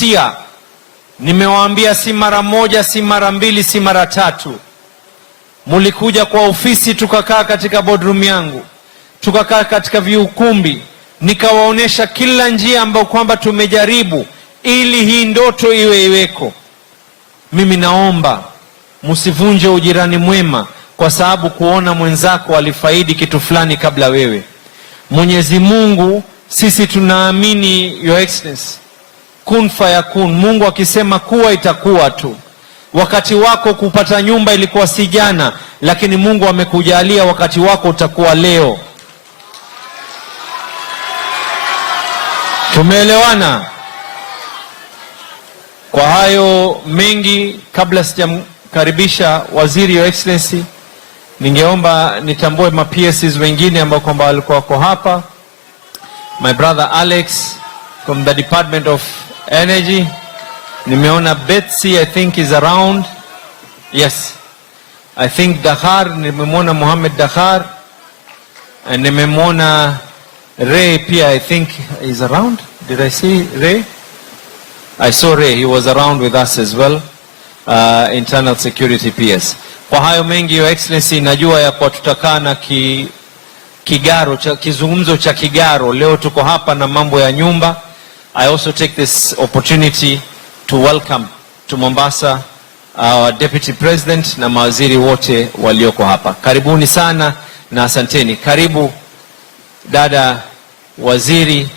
wasia. Nimewaambia si mara moja, si mara mbili, si mara tatu. Mlikuja kwa ofisi, tukakaa katika boardroom yangu, tukakaa katika viukumbi, nikawaonesha kila njia ambayo kwamba tumejaribu ili hii ndoto iweko. Mimi naomba msivunje ujirani mwema kwa sababu kuona mwenzako alifaidi kitu fulani kabla wewe. Mwenyezi Mungu, sisi tunaamini Your Excellency, kun fayakun. Mungu akisema kuwa itakuwa tu. Wakati wako kupata nyumba ilikuwa si jana, lakini Mungu amekujalia wakati wako utakuwa leo. Tumeelewana? Kwa hayo mengi, kabla sijamkaribisha waziri Your Excellency, ningeomba nitambue ma-PSs wengine ambao kwamba walikuwa wako hapa. My brother Alex from the Department of Energy. Nimeona Betsy, I think is around. Yes. I think Dakhar, nimemwona Mohamed Dakhar. And nimemwona Ray pia, I think is around. Did I see Ray? I saw Ray, he was around with us as well. Internal security PS. Kwa hayo mengi, Your Excellency, najua ya kwa tutakaa na kizungumzo cha Kigaro. Leo tuko hapa na mambo ya nyumba. I also take this opportunity to welcome to Mombasa our Deputy President na mawaziri wote walioko hapa. Karibuni sana na asanteni. Karibu dada waziri.